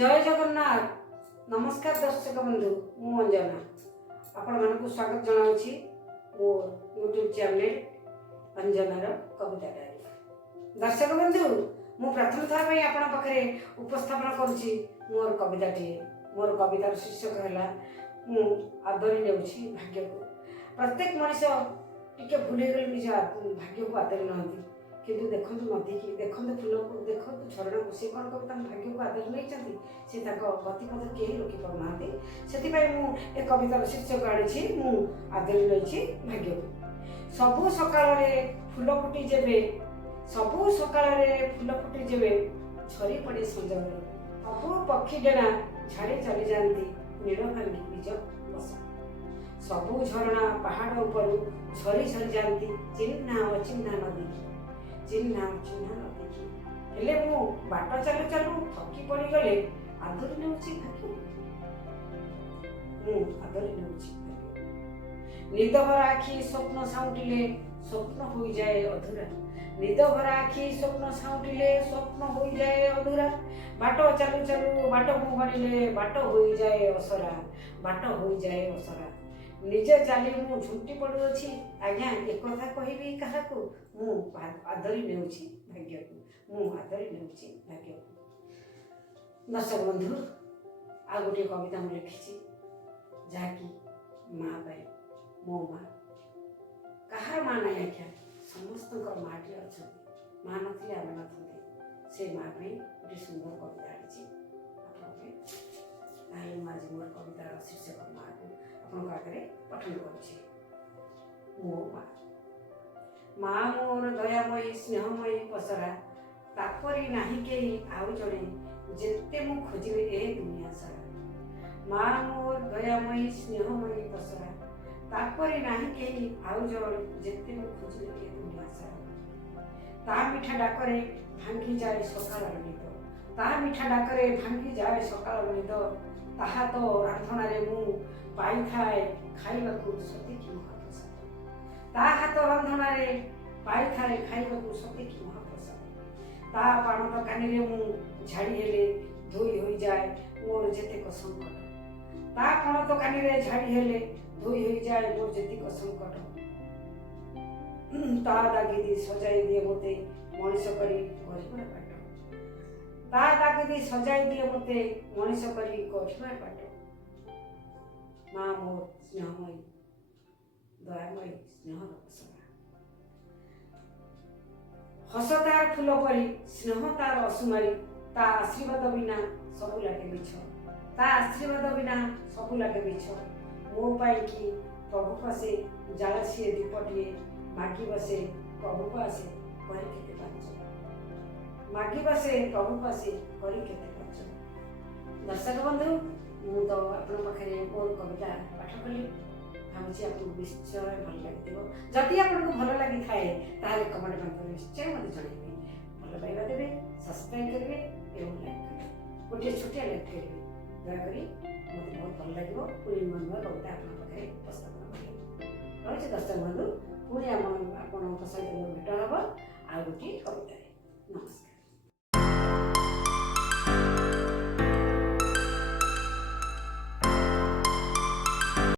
जय जगन्नाथ। नमस्कार दर्शक बंधु, मु अंजना आपण मानक स्वागत जनाऊँगी मो यूट्यूब चैनल अंजनार कविता डायरी। दर्शक बंधु, मु प्रथम थर पर आपण पाखे उपस्थापन करुच्ची मोर कविताटी। मोर कवितार शीर्षक है मु आदरी नेउछि भाग्य को। प्रत्येक मनीष टिके भूल गले निज भाग्य को आदरी नहंती, किंतु देखंतु नदी की, देखंतु फूल को, देखंतु झरणा को, से कौन कभी भाग्य को आदर नहीं चाहती, से गतिपथ कहीं रोकी पाना। से मु ए कवितार शीर्षक आनी मु आदरी रही भाग्य को। सबु सकाल फूल फुटी जेबे, सबु सकाल फूल फुटी जेबे झरी पड़े संजय, सबु पक्षी डेणा झाड़ी चली जाती नीड़ भांगी निज बसा, सबु झरणा पहाड़ ऊपर झरी झरी जाती चिन्हा अचिन्हा नदी, चिन्हा चिन्हा नदी की। हेले मु बाट चालू चालू थकी पड़ी गले आदरी नेउछि भाग्य, मु आदरी नेउछि भाग्य। निद भरा आखि स्वप्न साउटिले स्वप्न हो जाए अधूरा, निद भरा आखि स्वप्न साउटिले स्वप्न हो जाए अधूरा। बाट चालू चालू बाट मु गणिले बाट हो जाए असरा, बाट हो जाए असरा। निजे चाली मु झुंटी पड़ुअछि आज्ञा एक कथा कहबी काहाकू, मु आदरी नेउछि भाग्य को, मु आदरी नेउछि भाग्य को। दर्शक बंधु, आ गोटे कविता मु लिखिछि जहाँकि माँ पाए, मो माँ कहार माँ नहीं आख्या, समस्त माँटे अच्छा, माँ नथिले आमे नथंते, से माँ पे गोटे सुंदर कविता आनी आपे। आज मोर कवितार शीर्षक माँ को आपन आगे पठन करुछि। मो माँ, माँ मोर दयामयी स्नेहमयी पसरा, तापरी नाही केही आउ जणे जेते मु खोजिबे ए दुनिया सारा। माँ मोर दयामयी स्नेहमयी पसरा, तापरी नाही केही आउ जणे जेते मु खोजिबे ए दुनिया सारा। ता मिठा डाकरे भांगी जाए सकाळर निद, ता मिठा डाकरे भांगी जाए सकाळर निद, ताहा तो रांधणारे मु पाई थाए खाइबाकू सतेकी महाप्रसाद, ता हाथ रंधणारे पाई थाए खाइबाकू सतेकी महाप्रसाद। ता पाण तकानी रे मु झाड़ी हेले धोई होई जाए मोर जेतेक संकट, ता पाण तकानी रे झाड़ी हेले धोई होई जाए मोर जेतेक संकट। ता दागी दी सजाई दिए मोते मनीष करी गढ़िबार बाट, ता दागी दी सजाई दिए मोते मनीष करी गढ़िबार बाट। माँ मोर स्नेहमयी दयामयी स्नेहर पसरा, हस तार फूल परी स्नेह तार असुमारी, ता आशीर्वाद बिना सबु लागे मिछ, ता आशीर्वाद बिना सबु लागे मिछ। मो पाई कि प्रभु पासे जालसीए दीपटिए, मागी बसे प्रभु पासे करी केते पांच, मागी बसे प्रभु पासे करी केते पांच। दर्शक बंधु, मु तो आपन पाखे मोर कविता पाठ कली, भावुची आपको निश्चय भल लगे। जदि आपको भल लगी थाए ताले कमेंट माध्यम निश्चय मत जणाइबे, भल पाइबा देबे, सब्सक्राइब करिवे एवं लाइक करिवे, गोटे छोटिया लाइक करिवे। दयाकरी मते बहुत भल लागिबो पुणी नुआ कविता आपन पाखे उपस्थापन करिवे। रहिछि दर्शक बंधु, पुणी आपन सहित भेट हबो आ गोटे कविता। नमस्कार।